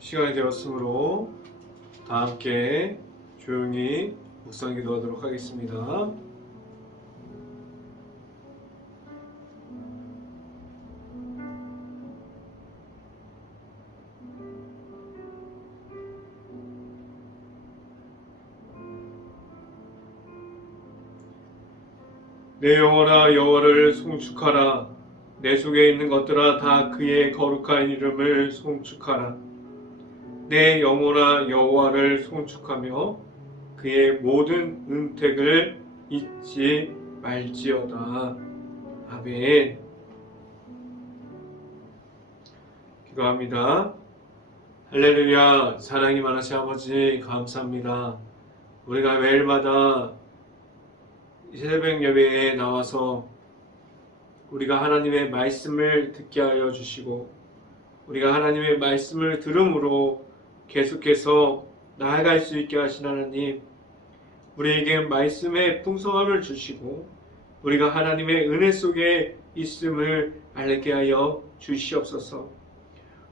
시간이 되었으므로 다 함께 조용히 묵상 기도하도록 하겠습니다. 내 영혼아 여호와를 송축하라. 내 속에 있는 것들아 다 그의 거룩한 이름을 송축하라. 내 영혼아 여호와를 송축하며 그의 모든 은택을 잊지 말지어다. 아멘. 기도합니다. 할렐루야. 사랑이 많으신 아버지 감사합니다. 우리가 매일마다 새벽 예배에 나와서 우리가 하나님의 말씀을 듣게 하여 주시고 우리가 하나님의 말씀을 들음으로 계속해서 나아갈 수 있게 하신 하나님, 우리에게 말씀의 풍성함을 주시고 우리가 하나님의 은혜 속에 있음을 알게 하여 주시옵소서.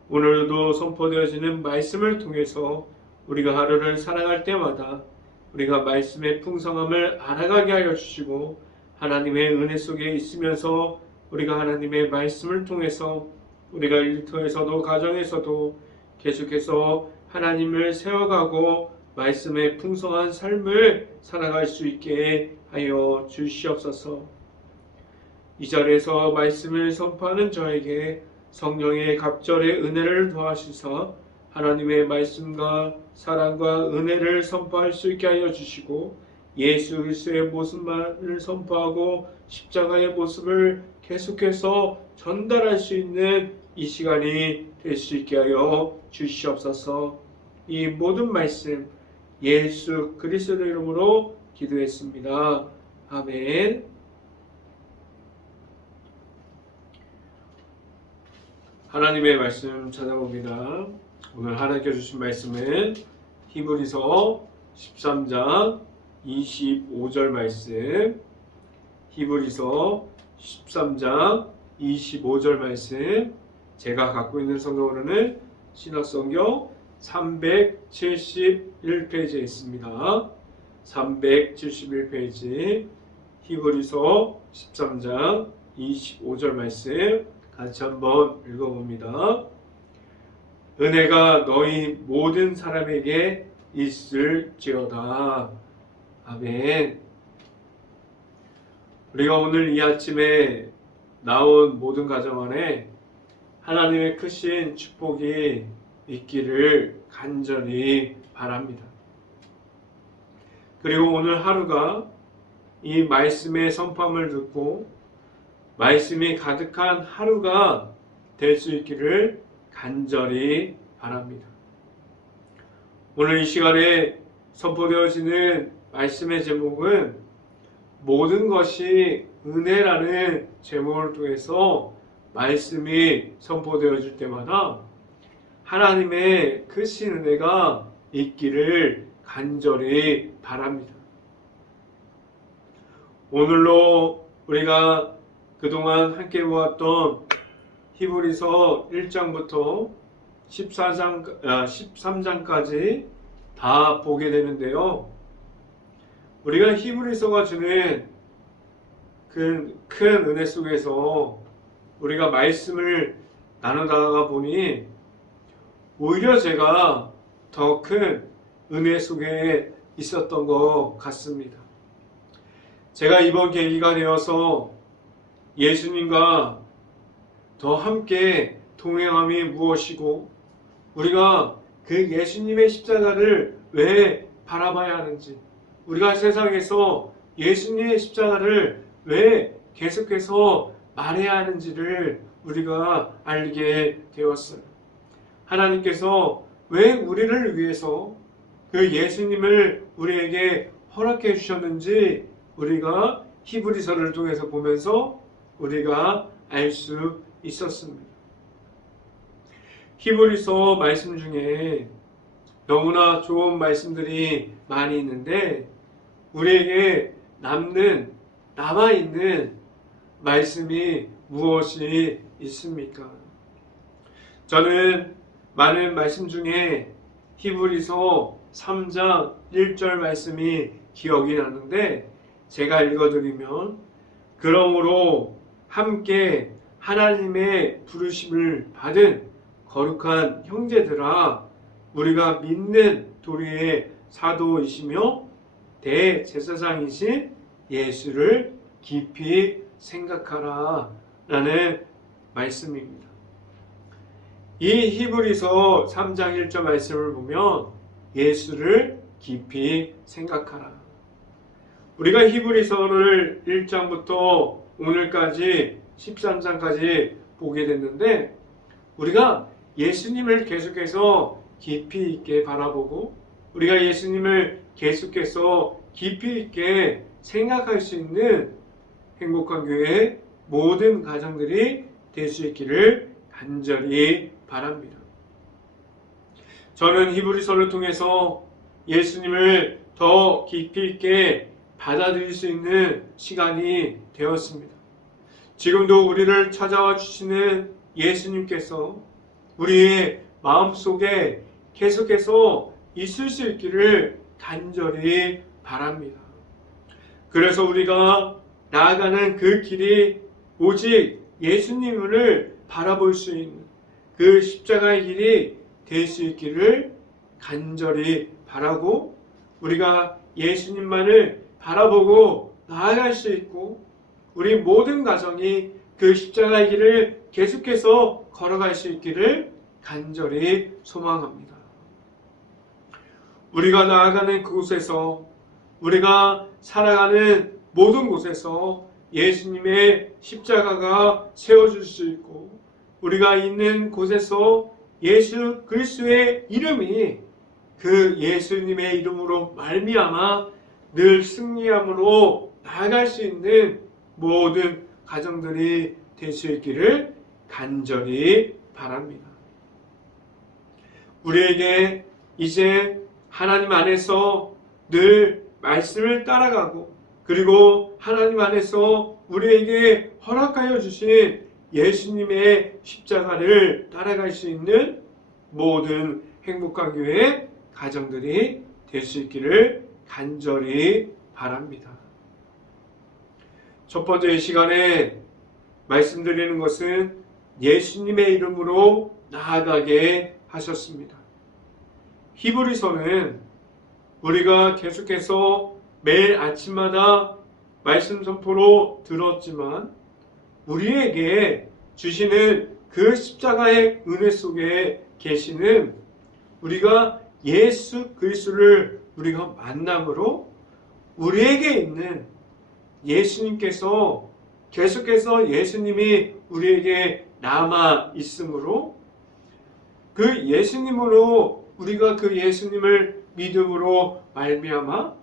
오늘도 선포되어지는 말씀을 통해서 우리가 하루를 살아갈 때마다 우리가 말씀의 풍성함을 알아가게 하여 주시고 하나님의 은혜 속에 있으면서 우리가 하나님의 말씀을 통해서 우리가 일터에서도 가정에서도 계속해서 하나님을 세워가고 말씀의 풍성한 삶을 살아갈 수 있게 하여 주시옵소서. 이 자리에서 말씀을 선포하는 저에게 성령의 갑절의 은혜를 더하시사 하나님의 말씀과 사랑과 은혜를 선포할 수 있게 하여 주시고 예수 그리스도의 모습만을 선포하고 십자가의 모습을 계속해서 전달할 수 있는 이 시간이 될 수 있게 하여 주시옵소서. 이 모든 말씀 예수 그리스도 이름으로 기도했습니다. 아멘. 하나님의 말씀 찾아봅니다. 오늘 하나님께 주신 말씀은 히브리서 13장 25절 말씀, 히브리서 13장 25절 말씀, 제가 갖고 있는 성경으로는 신약성경 371페이지에 있습니다. 371페이지 히브리서 13장 25절 말씀 같이 한번 읽어봅니다. 은혜가 너희 모든 사람에게 있을지어다. 아멘. 우리가 오늘 이 아침에 나온 모든 가정 안에 하나님의 크신 축복이 있기를 간절히 바랍니다. 그리고 오늘 하루가 이 말씀의 선포함을 듣고 말씀이 가득한 하루가 될 수 있기를 간절히 바랍니다. 오늘 이 시간에 선포되어지는 말씀의 제목은 모든 것이 은혜라는 제목을 통해서 말씀이 선포되어질 때마다 하나님의 크신 은혜가 있기를 간절히 바랍니다. 오늘로 우리가 그동안 함께 보았던 히브리서 1장부터 13장까지 다 보게 되는데요. 우리가 히브리서가 주는 큰 은혜 속에서 우리가 말씀을 나누다가 보니 오히려 제가 더 큰 은혜 속에 있었던 것 같습니다. 제가 이번 계기가 되어서 예수님과 더 함께 동행함이 무엇이고 우리가 그 예수님의 십자가를 왜 바라봐야 하는지, 우리가 세상에서 예수님의 십자가를 왜 계속해서 말해야 하는지를 우리가 알게 되었어요. 하나님께서 왜 우리를 위해서 그 예수님을 우리에게 허락해 주셨는지 우리가 히브리서를 통해서 보면서 우리가 알 수 있었습니다. 히브리서 말씀 중에 너무나 좋은 말씀들이 많이 있는데 우리에게 남아있는 말씀이 무엇이 있습니까? 저는 많은 말씀 중에 히브리서 3장 1절 말씀이 기억이 나는데 제가 읽어드리면 그러므로 함께 하나님의 부르심을 받은 거룩한 형제들아 우리가 믿는 도리의 사도이시며 대제사장이신 예수를 깊이 생각하라 라는 말씀입니다. 이 히브리서 3장 1절 말씀을 보면 예수를 깊이 생각하라. 우리가 히브리서를 1장부터 오늘까지 13장까지 보게 됐는데 우리가 예수님을 계속해서 깊이 있게 바라보고 우리가 예수님을 계속해서 깊이 있게 생각할 수 있는 행복한 교회 모든 가정들이 될 수 있기를 간절히 바랍니다. 저는 히브리서를 통해서 예수님을 더 깊이 있게 받아들일 수 있는 시간이 되었습니다. 지금도 우리를 찾아와 주시는 예수님께서 우리의 마음속에 계속해서 있을 수 있기를 간절히 바랍니다. 그래서 우리가 나아가는 그 길이 오직 예수님을 바라볼 수 있는 그 십자가의 길이 될 수 있기를 간절히 바라고 우리가 예수님만을 바라보고 나아갈 수 있고 우리 모든 가정이 그 십자가의 길을 계속해서 걸어갈 수 있기를 간절히 소망합니다. 우리가 나아가는 그곳에서 우리가 살아가는 모든 곳에서 예수님의 십자가가 세워질 수 있고 우리가 있는 곳에서 예수 그리스도의 이름이 그 예수님의 이름으로 말미암아 늘 승리함으로 나아갈 수 있는 모든 가정들이 될 수 있기를 간절히 바랍니다. 우리에게 이제 하나님 안에서 늘 말씀을 따라가고 그리고 하나님 안에서 우리에게 허락하여 주신 예수님의 십자가를 따라갈 수 있는 모든 행복한 교회 가정들이 될 수 있기를 간절히 바랍니다. 첫 번째 이 시간에 말씀드리는 것은 예수님의 이름으로 나아가게 하셨습니다. 히브리서는 우리가 계속해서 매일 아침마다 말씀 선포로 들었지만 우리에게 주시는 그 십자가의 은혜 속에 계시는 우리가 예수 그리스도를 우리가 만남으로 우리에게 있는 예수님께서 계속해서 예수님이 우리에게 남아 있으므로 그 예수님으로 우리가 그 예수님을 믿음으로 말미암아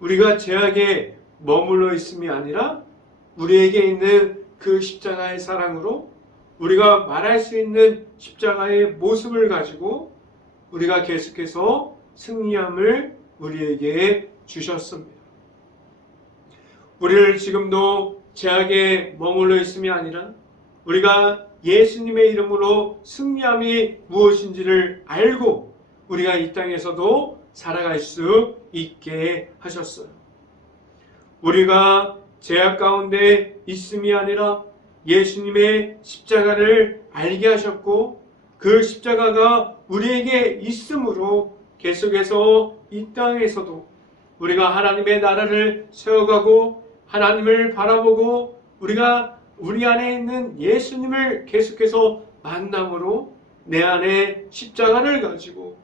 우리가 죄악에 머물러 있음이 아니라 우리에게 있는 그 십자가의 사랑으로 우리가 말할 수 있는 십자가의 모습을 가지고 우리가 계속해서 승리함을 우리에게 주셨습니다. 우리를 지금도 죄악에 머물러 있음이 아니라 우리가 예수님의 이름으로 승리함이 무엇인지를 알고 우리가 이 땅에서도 살아갈 수 있게 하셨어요. 우리가 죄악 가운데 있음이 아니라 예수님의 십자가를 알게 하셨고 그 십자가가 우리에게 있으므로 계속해서 이 땅에서도 우리가 하나님의 나라를 세워가고 하나님을 바라보고 우리가 우리 안에 있는 예수님을 계속해서 만남으로 내 안에 십자가를 가지고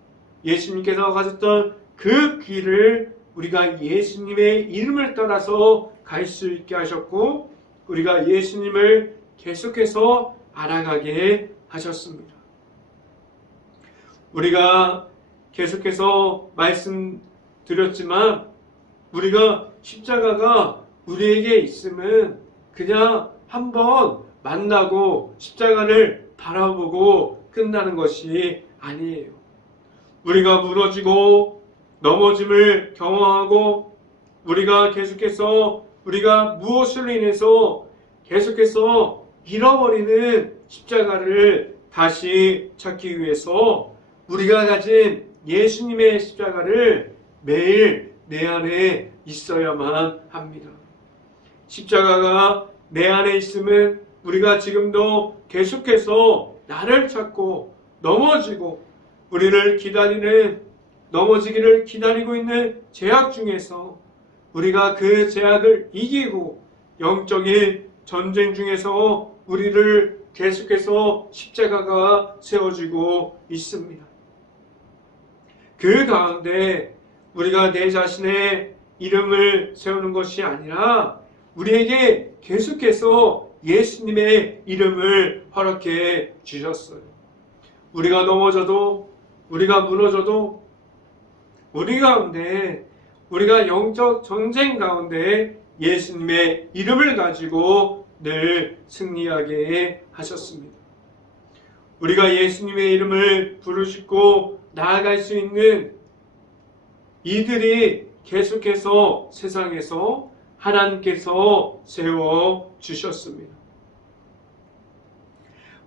예수님께서 가셨던 그 길을 우리가 예수님의 이름을 따라서 갈 수 있게 하셨고 우리가 예수님을 계속해서 알아가게 하셨습니다. 우리가 계속해서 말씀드렸지만 우리가 십자가가 우리에게 있으면 그냥 한번 만나고 십자가를 바라보고 끝나는 것이 아니에요. 우리가 무너지고 넘어짐을 경험하고 우리가 계속해서 우리가 무엇으로 인해서 계속해서 잃어버리는 십자가를 다시 찾기 위해서 우리가 가진 예수님의 십자가를 매일 내 안에 있어야만 합니다. 십자가가 내 안에 있으면 우리가 지금도 계속해서 나를 찾고 넘어지고 우리를 기다리는 넘어지기를 기다리고 있는 죄악 중에서 우리가 그 죄악을 이기고 영적인 전쟁 중에서 우리를 계속해서 십자가가 세워지고 있습니다. 그 가운데 우리가 내 자신의 이름을 세우는 것이 아니라 우리에게 계속해서 예수님의 이름을 허락해 주셨어요. 우리가 넘어져도 우리가 무너져도 우리 가운데 우리가 영적 전쟁 가운데 예수님의 이름을 가지고 늘 승리하게 하셨습니다. 우리가 예수님의 이름을 부르짖고 나아갈 수 있는 이들이 계속해서 세상에서 하나님께서 세워주셨습니다.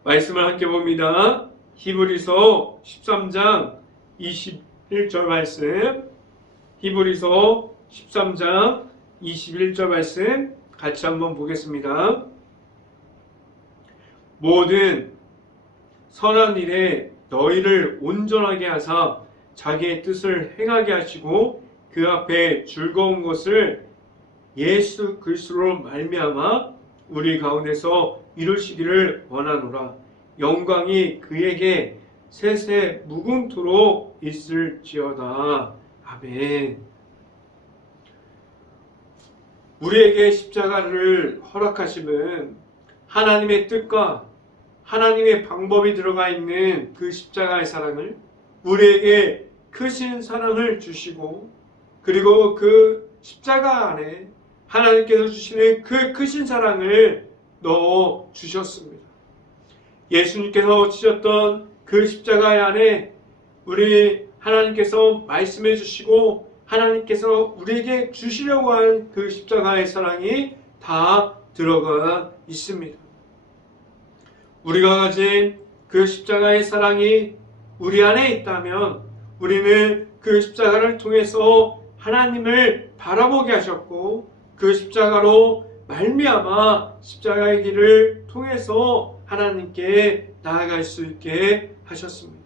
말씀을 함께 봅니다. 히브리서 13장 21절 말씀, 히브리서 13장 21절 말씀 같이 한번 보겠습니다. 모든 선한 일에 너희를 온전하게 하사 자기의 뜻을 행하게 하시고 그 앞에 즐거운 것을 예수 그리스도로 말미암아 우리 가운데서 이루시기를 원하노라. 영광이 그에게 세세 무궁토록 있을지어다. 아멘. 우리에게 십자가를 허락하심은 하나님의 뜻과 하나님의 방법이 들어가 있는 그 십자가의 사랑을 우리에게 크신 사랑을 주시고 그리고 그 십자가 안에 하나님께서 주시는 그 크신 사랑을 넣어 주셨습니다. 예수님께서 지셨던 그 십자가 안에 우리 하나님께서 말씀해 주시고 하나님께서 우리에게 주시려고 한 그 십자가의 사랑이 다 들어가 있습니다. 우리가 가진 그 십자가의 사랑이 우리 안에 있다면 우리는 그 십자가를 통해서 하나님을 바라보게 하셨고 그 십자가로 말미암아 십자가의 길을 통해서 하나님께 나아갈 수 있게 하셨습니다.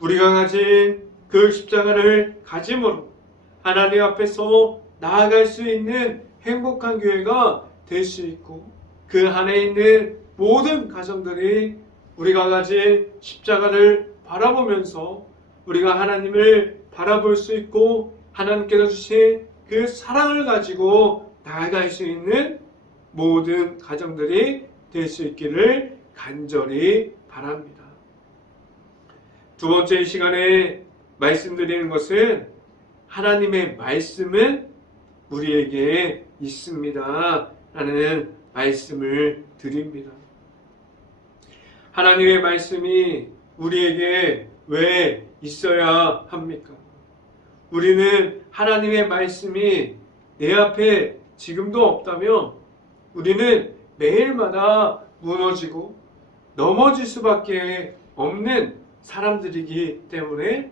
우리가 가진 그 십자가를 가짐으로 하나님 앞에서 나아갈 수 있는 행복한 교회가 될 수 있고 그 안에 있는 모든 가정들이 우리가 가진 십자가를 바라보면서 우리가 하나님을 바라볼 수 있고 하나님께서 주신 그 사랑을 가지고 나아갈 수 있는 모든 가정들이 될 수 있기를 간절히 바랍니다. 두 번째 시간에 말씀드리는 것은 하나님의 말씀은 우리에게 있습니다 라는 말씀을 드립니다. 하나님의 말씀이 우리에게 왜 있어야 합니까? 우리는 하나님의 말씀이 내 앞에 지금도 없다면 우리는 매일마다 무너지고 넘어질 수밖에 없는 사람들이기 때문에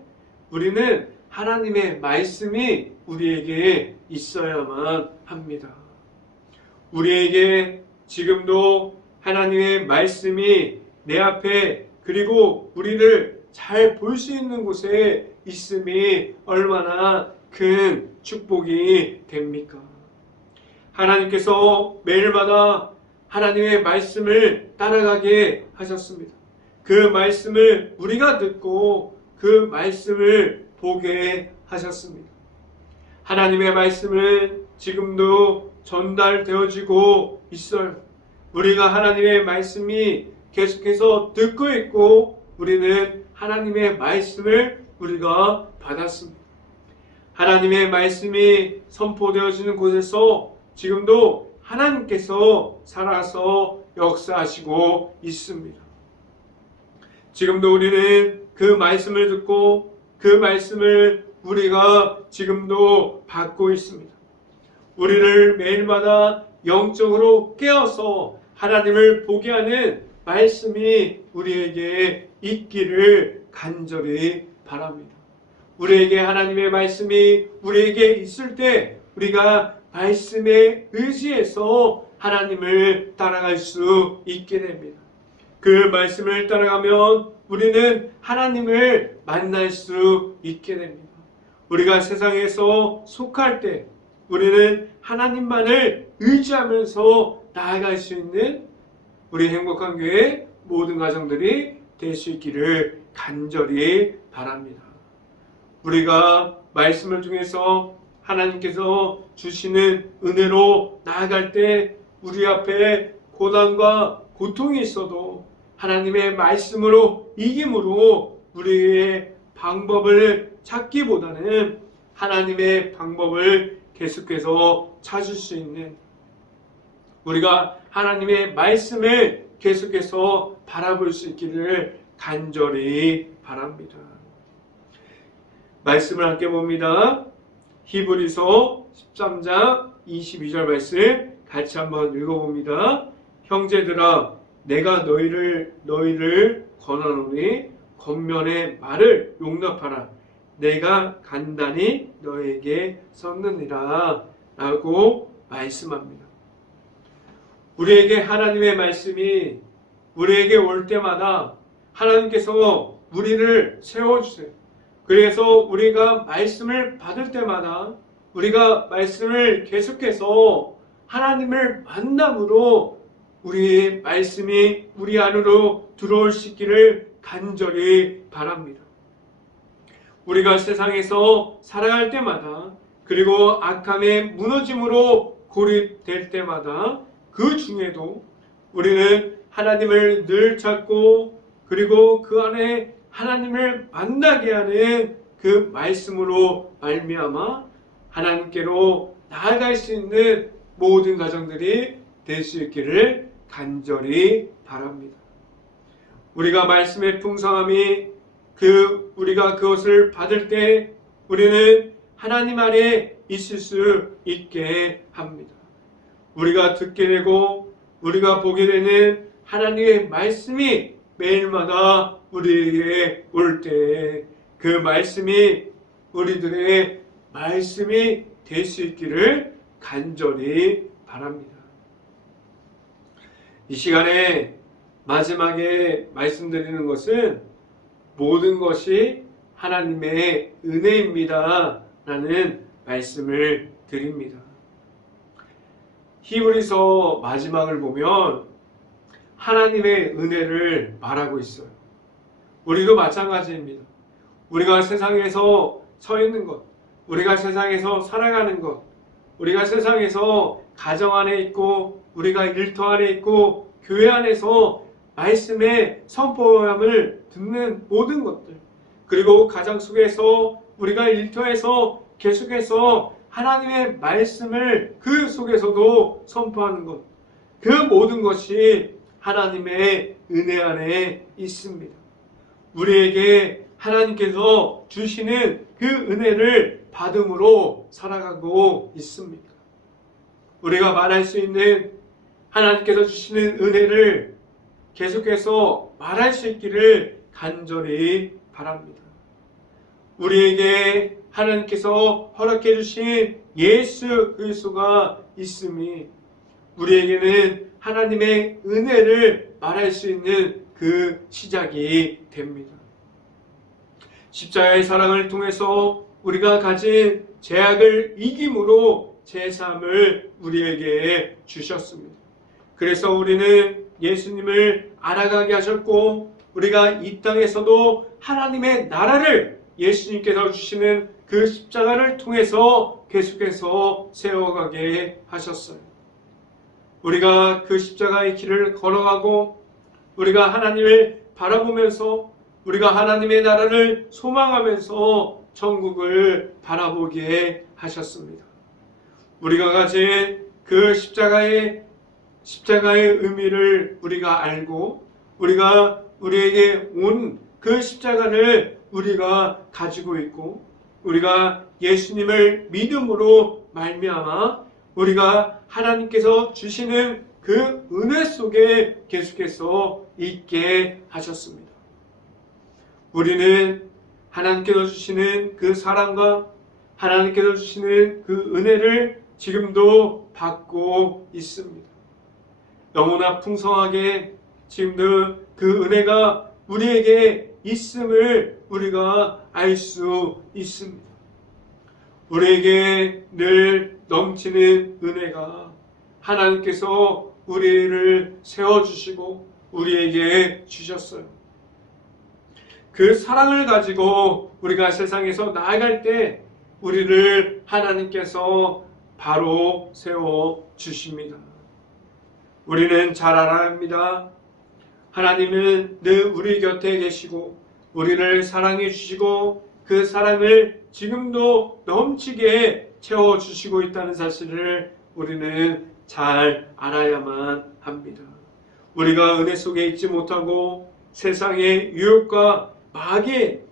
우리는 하나님의 말씀이 우리에게 있어야만 합니다. 우리에게 지금도 하나님의 말씀이 내 앞에 그리고 우리를 잘 볼 수 있는 곳에 있음이 얼마나 큰 축복이 됩니까? 하나님께서 매일마다 하나님의 말씀을 따라가게 하셨습니다. 그 말씀을 우리가 듣고 그 말씀을 보게 하셨습니다. 하나님의 말씀은 지금도 전달되어지고 있어요. 우리가 하나님의 말씀이 계속해서 듣고 있고 우리는 하나님의 말씀을 우리가 받았습니다. 하나님의 말씀이 선포되어지는 곳에서 지금도 하나님께서 살아서 역사하시고 있습니다. 지금도 우리는 그 말씀을 듣고 그 말씀을 우리가 지금도 받고 있습니다. 우리를 매일마다 영적으로 깨어서 하나님을 보게 하는 말씀이 우리에게 있기를 간절히 바랍니다. 우리에게 하나님의 말씀이 우리에게 있을 때 우리가 말씀에 의지해서 하나님을 따라갈 수 있게 됩니다. 그 말씀을 따라가면 우리는 하나님을 만날 수 있게 됩니다. 우리가 세상에서 속할 때 우리는 하나님만을 의지하면서 나아갈 수 있는 우리 행복한 교회 모든 가정들이 될 수 있기를 간절히 바랍니다. 우리가 말씀을 통해서 하나님께서 주시는 은혜로 나아갈 때 우리 앞에 고난과 고통이 있어도 하나님의 말씀으로 이김으로 우리의 방법을 찾기보다는 하나님의 방법을 계속해서 찾을 수 있는 우리가 하나님의 말씀을 계속해서 바라볼 수 있기를 간절히 바랍니다. 말씀을 함께 봅니다. 히브리서 13장 22절 말씀 같이 한번 읽어봅니다. 형제들아 내가 너희를 권하노니 겉면의 말을 용납하라. 내가 간단히 너에게 썼느니라 라고 말씀합니다. 우리에게 하나님의 말씀이 우리에게 올 때마다 하나님께서 우리를 세워주세요. 그래서 우리가 말씀을 받을 때마다 우리가 말씀을 계속해서 하나님을 만남으로 우리의 말씀이 우리 안으로 들어올 수 있기를 간절히 바랍니다. 우리가 세상에서 살아갈 때마다 그리고 악함의 무너짐으로 고립될 때마다 그 중에도 우리는 하나님을 늘 찾고 그리고 그 안에 하나님을 만나게 하는 그 말씀으로 말미암아 하나님께로 나아갈 수 있는 모든 가정들이 될 수 있기를 간절히 바랍니다. 우리가 말씀의 풍성함이 우리가 그것을 받을 때 우리는 하나님 안에 있을 수 있게 합니다. 우리가 듣게 되고 우리가 보게 되는 하나님의 말씀이 매일마다 우리에게 올 때 그 말씀이 우리들의 말씀이 될 수 있기를 간절히 바랍니다. 이 시간에 마지막에 말씀드리는 것은 모든 것이 하나님의 은혜입니다 라는 말씀을 드립니다. 히브리서 마지막을 보면 하나님의 은혜를 말하고 있어요. 우리도 마찬가지입니다. 우리가 세상에서 서 있는 것, 우리가 세상에서 살아가는 것, 우리가 세상에서 가정 안에 있고 우리가 일터 안에 있고 교회 안에서 말씀의 선포함을 듣는 모든 것들, 그리고 가정 속에서 우리가 일터에서 계속해서 하나님의 말씀을 그 속에서도 선포하는 것, 그 모든 것이 하나님의 은혜 안에 있습니다. 우리에게 하나님께서 주시는 그 은혜를 받음으로 살아가고 있습니다. 우리가 말할 수 있는 하나님께서 주시는 은혜를 계속해서 말할 수 있기를 간절히 바랍니다. 우리에게 하나님께서 허락해 주신 예수 그리스도가 있음이 우리에게는 하나님의 은혜를 말할 수 있는 그 시작이 됩니다. 십자가의 사랑을 통해서 우리가 가진 죄악을 이김으로 제사함을 우리에게 주셨습니다. 그래서 우리는 예수님을 알아가게 하셨고 우리가 이 땅에서도 하나님의 나라를 예수님께서 주시는 그 십자가를 통해서 계속해서 세워가게 하셨어요. 우리가 그 십자가의 길을 걸어가고 우리가 하나님을 바라보면서 우리가 하나님의 나라를 소망하면서 천국을 바라보게 하셨습니다. 우리가 가진 그 십자가의 의미를 우리가 알고 우리가 우리에게 온 그 십자가를 우리가 가지고 있고 우리가 예수님을 믿음으로 말미암아 우리가 하나님께서 주시는 그 은혜 속에 계속해서 있게 하셨습니다. 우리는 하나님께서 주시는 그 사랑과 하나님께서 주시는 그 은혜를 지금도 받고 있습니다. 너무나 풍성하게 지금도 그 은혜가 우리에게 있음을 우리가 알 수 있습니다. 우리에게 늘 넘치는 은혜가 하나님께서 우리를 세워주시고 우리에게 주셨어요. 그 사랑을 가지고 우리가 세상에서 나아갈 때 우리를 하나님께서 바로 세워주십니다. 우리는 잘 알아야 합니다. 하나님은 늘 우리 곁에 계시고 우리를 사랑해 주시고 그 사랑을 지금도 넘치게 채워주시고 있다는 사실을 우리는 잘 알아야만 합니다. 우리가 은혜 속에 있지 못하고 세상의 유혹과 마귀의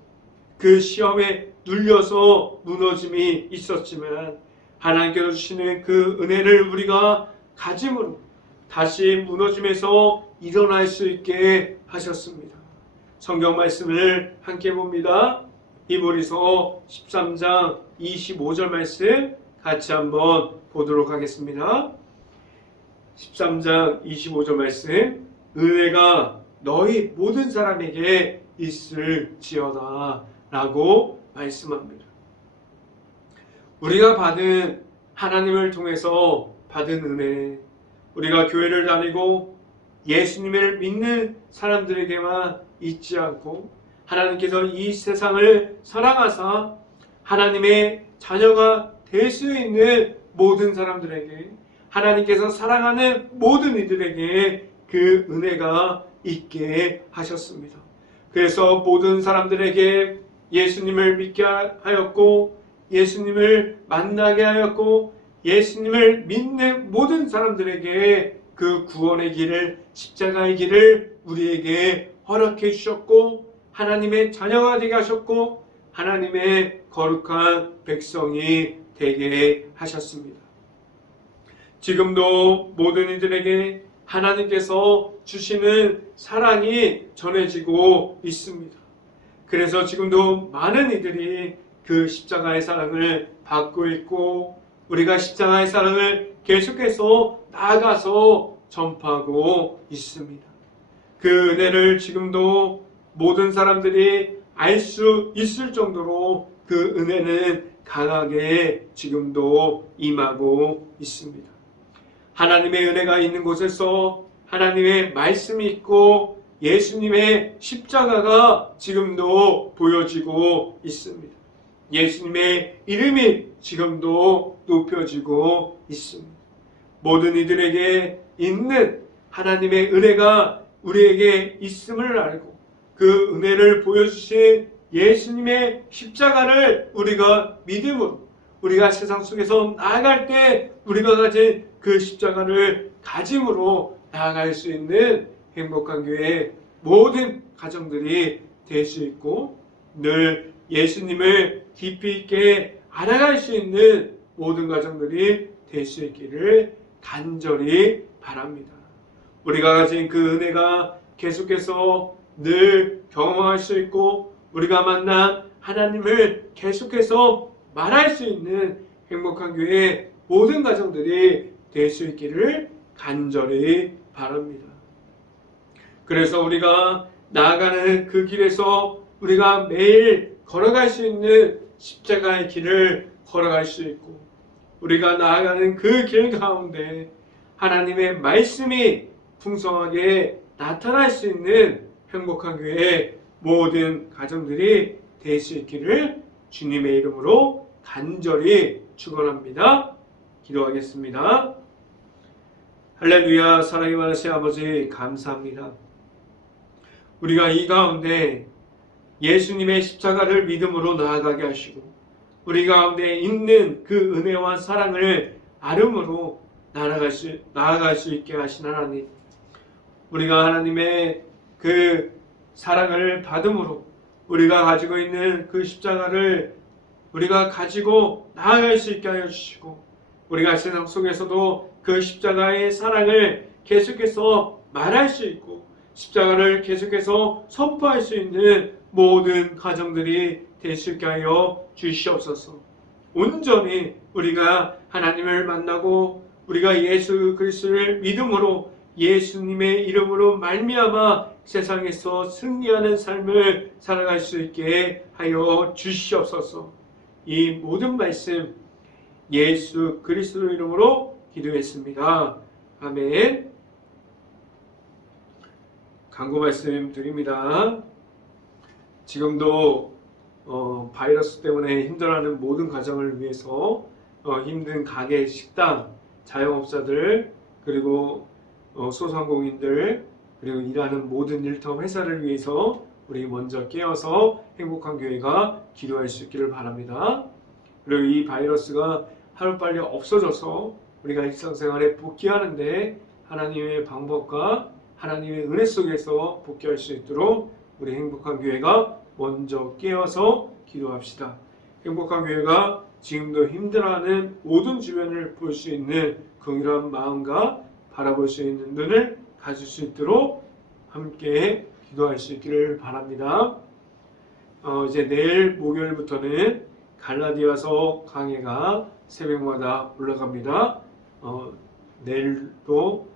그 시험에 눌려서 무너짐이 있었지만 하나님께서 주시는 그 은혜를 우리가 가짐으로 다시 무너짐에서 일어날 수 있게 하셨습니다. 성경 말씀을 함께 봅니다. 히브리서 13장 25절 말씀 같이 한번 보도록 하겠습니다. 13장 25절 말씀, 은혜가 너희 모든 사람에게 있을지어다 라고 말씀합니다. 우리가 받은 하나님을 통해서 받은 은혜, 우리가 교회를 다니고 예수님을 믿는 사람들에게만 있지 않고 하나님께서 이 세상을 사랑하사 하나님의 자녀가 될 수 있는 모든 사람들에게, 하나님께서 사랑하는 모든 이들에게 그 은혜가 있게 하셨습니다. 그래서 모든 사람들에게 예수님을 믿게 하였고 예수님을 만나게 하였고 예수님을 믿는 모든 사람들에게 그 구원의 길을, 십자가의 길을 우리에게 허락해 주셨고 하나님의 자녀가 되게 하셨고 하나님의 거룩한 백성이 되게 하셨습니다. 지금도 모든 이들에게 하나님께서 주시는 사랑이 전해지고 있습니다. 그래서 지금도 많은 이들이 그 십자가의 사랑을 받고 있고 우리가 십자가의 사랑을 계속해서 나아가서 전파하고 있습니다. 그 은혜를 지금도 모든 사람들이 알 수 있을 정도로 그 은혜는 강하게 지금도 임하고 있습니다. 하나님의 은혜가 있는 곳에서 하나님의 말씀이 있고 예수님의 십자가가 지금도 보여지고 있습니다. 예수님의 이름이 지금도 높여지고 있습니다. 모든 이들에게 있는 하나님의 은혜가 우리에게 있음을 알고 그 은혜를 보여주신 예수님의 십자가를 우리가 믿음으로 우리가 세상 속에서 나아갈 때 우리가 가진 그 십자가를 가짐으로 나아갈 수 있는 행복한 교회 모든 가정들이 될 수 있고 늘 예수님을 깊이 있게 알아갈 수 있는 모든 가정들이 될 수 있기를 간절히 바랍니다. 우리가 가진 그 은혜가 계속해서 늘 경험할 수 있고 우리가 만난 하나님을 계속해서 말할 수 있는 행복한 교회 모든 가정들이 될 수 있기를 간절히 바랍니다. 그래서 우리가 나아가는 그 길에서 우리가 매일 걸어갈 수 있는 십자가의 길을 걸어갈 수 있고 우리가 나아가는 그 길 가운데 하나님의 말씀이 풍성하게 나타날 수 있는 행복한 교회 모든 가정들이 될 수 있기를 주님의 이름으로 간절히 축원합니다. 기도하겠습니다. 할렐루야. 사랑이 많으신 아버지 감사합니다. 우리가 이 가운데 예수님의 십자가를 믿음으로 나아가게 하시고 우리 가운데 있는 그 은혜와 사랑을 아름으로 나아갈 수 있게 하신 하나님, 우리가 하나님의 그 사랑을 받음으로 우리가 가지고 있는 그 십자가를 우리가 가지고 나아갈 수 있게 하여 주시고 우리가 세상 속에서도 그 십자가의 사랑을 계속해서 말할 수 있고 십자가를 계속해서 선포할 수 있는 모든 가정들이 되시게 하여 주시옵소서. 온전히 우리가 하나님을 만나고 우리가 예수 그리스도를 믿음으로 예수님의 이름으로 말미암아 세상에서 승리하는 삶을 살아갈 수 있게 하여 주시옵소서. 이 모든 말씀 예수 그리스도 이름으로 기도했습니다. 아멘. 간구 말씀 드립니다. 지금도 바이러스 때문에 힘들어하는 모든 가정을 위해서 힘든 가게, 식당, 자영업자들, 그리고 소상공인들, 그리고 일하는 모든 일터 회사를 위해서 우리 먼저 깨어서 행복한 교회가 기도할 수 있기를 바랍니다. 그리고 이 바이러스가 하루빨리 없어져서 우리가 일상생활에 복귀하는데 하나님의 방법과 하나님의 은혜 속에서 복귀할 수 있도록 우리 행복한 교회가 먼저 깨어서 기도합시다. 행복한 교회가 지금도 힘들어하는 모든 주변을 볼 수 있는 긍휼한 마음과 바라볼 수 있는 눈을 가질 수 있도록 함께 기도할 수 있기를 바랍니다. 이제 내일 목요일부터는 갈라디아서 강해가 새벽마다 올라갑니다. 내일도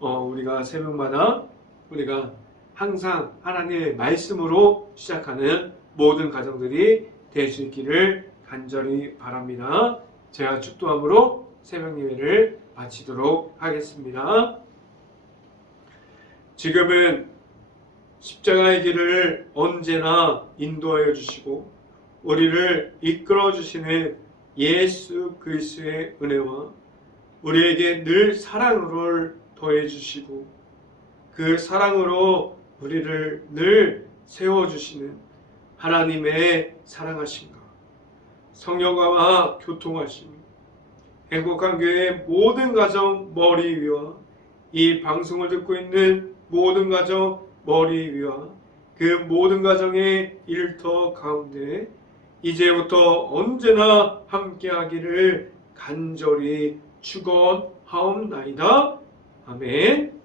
우리가 새벽마다 우리가 항상 하나님의 말씀으로 시작하는 모든 가정들이 될 수 있기를 간절히 바랍니다. 제가 축도함으로 새벽 예배를 마치도록 하겠습니다. 지금은 십자가의 길을 언제나 인도하여 주시고 우리를 이끌어 주시는 예수 그리스도의 은혜와 우리에게 늘 사랑을 더해 주시고 그 사랑으로 우리를 늘 세워주시는 하나님의 사랑하심과 성령과 교통하심, 행복한 교회의 모든 가정 머리 위와 이 방송을 듣고 있는 모든 가정 머리 위와 그 모든 가정의 일터 가운데 이제부터 언제나 함께하기를 간절히 축원하옵나이다. 아멘.